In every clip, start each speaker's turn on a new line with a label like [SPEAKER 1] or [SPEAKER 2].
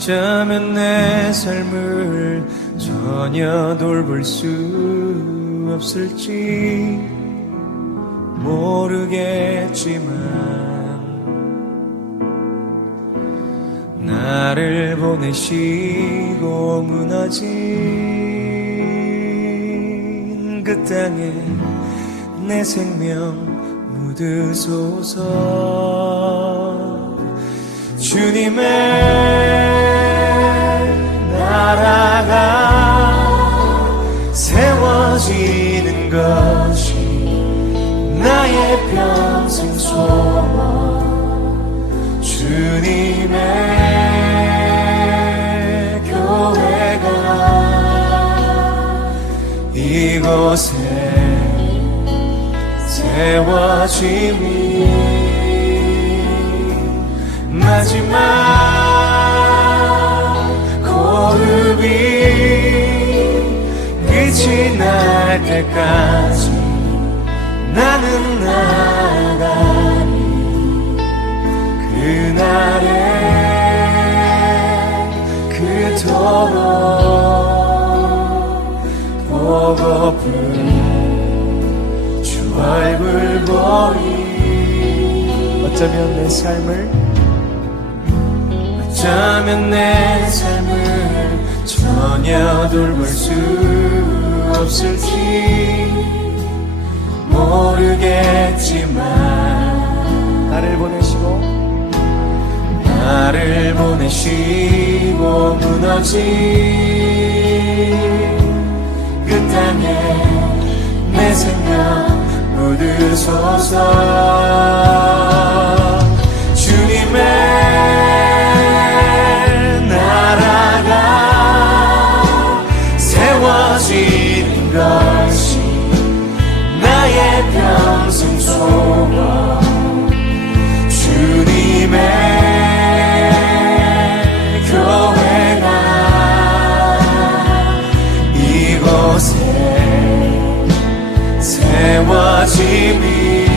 [SPEAKER 1] 어쩌면 내 삶을 전혀 돌볼 수 없을지 모르겠지만 나를 보내시고 무너진 그 땅에 내 생명 묻으소서. 주님의 이곳에 세워짐이 마지막 고음이 끝이 날 때까지 나는 나가리 그날에 그토록 보고픈 주 얼굴 보이. 어쩌면 내 삶을? 어쩌면 내 삶을 전혀 돌볼 수 없을지 모르겠지만 나를 보내시고. 나를 보내시고 무너진 생명 묻으소서. 주님의 나라가 세워지는 것이 나의 평생 소원 세워짐이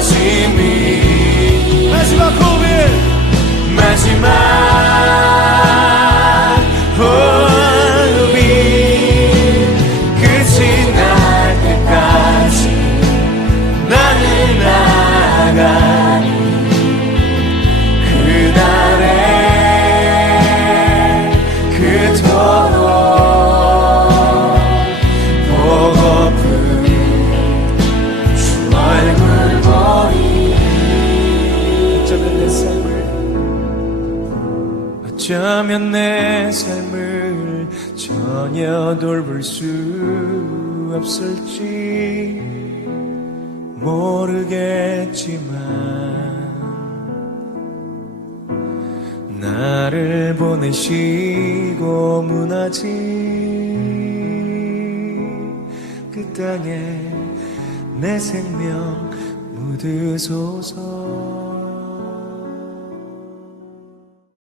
[SPEAKER 1] 세워짐이 마지 어쩌면 내 삶을 전혀 돌볼 수 없을지 모르겠지만 나를 보내시고 무너진 그 땅에 내 생명 묻으소서